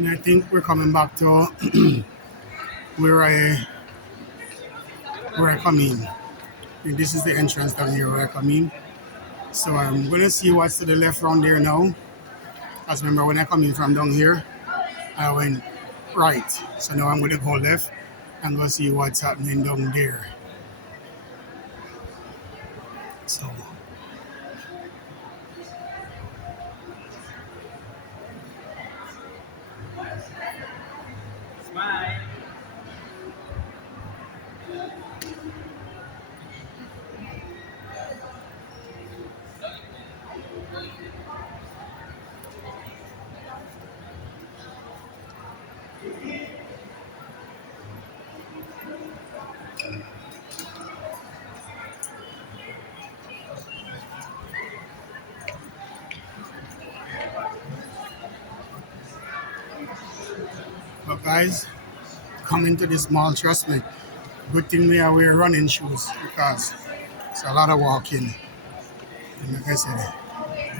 And I think we're coming back to where I come in. And this is the entrance down here where I come in. So I'm gonna see what's to the left round there now. Because remember when I come in from down here, I went right. So now I'm gonna go left and go see what's happening down there. So but guys, coming to this mall, trust me. Good thing we are wearing running shoes because it's a lot of walking. And like I said,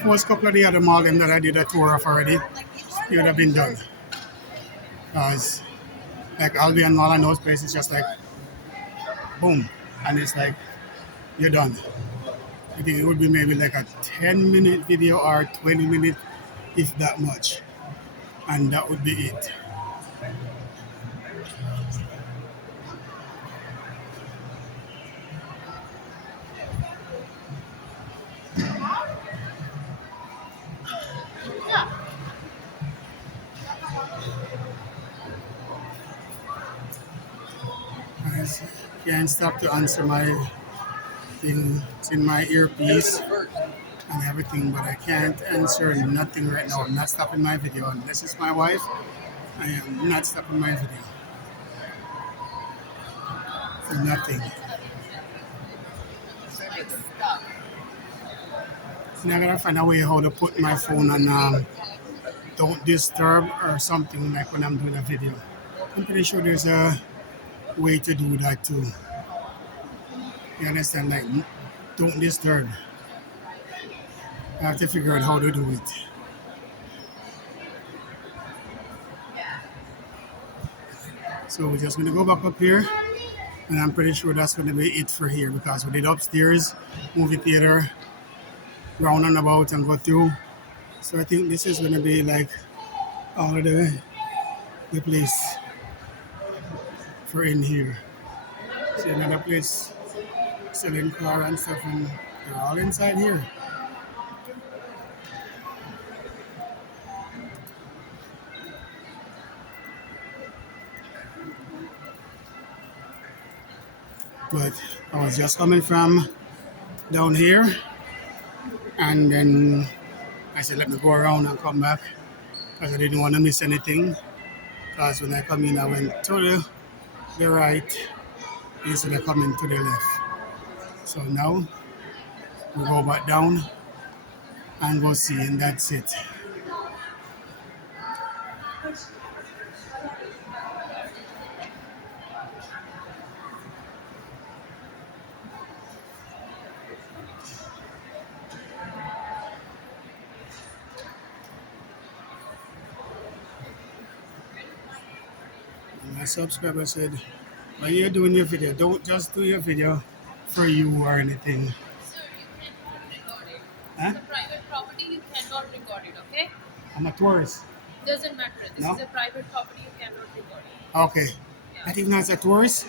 first couple of the other mall them that I did a tour of already, it would have been done. Because like Albion Mall and those places just like boom. And it's like you're done. I think it would be maybe like a 10-minute video or 20-minute if that much. And that would be it. Guys, can't stop to answer my thing. It's in my earpiece and everything, but I can't answer nothing right now. I'm not stopping my video. Unless it's my wife, I am not stopping my video. For nothing. And I gotta find a way how to put my phone on don't disturb or something like when I'm doing a video. I'm pretty sure there's a way to do that too. You understand? Like don't disturb. I have to figure out how to do it. So we're just gonna go back up here, and I'm pretty sure that's gonna be it for here because we did upstairs, movie theater, round and about and go through. So I think this is gonna be like all of the place for in here. See another place selling car and stuff, and they're all inside here. But I was just coming from down here, and then I said, let me go around and come back because I didn't want to miss anything. Because when I come in, I went to the right instead of coming to the left. So now we go back down and go see, and that's it. And my subscriber said, when you're doing your video, don't just do your video for you or anything. Sir, you cannot record it. Huh? It's a private property, you cannot record it, okay? I'm a tourist. Doesn't matter. This No? is a private property, you cannot record it. Okay. Yeah. I think that's a tourist.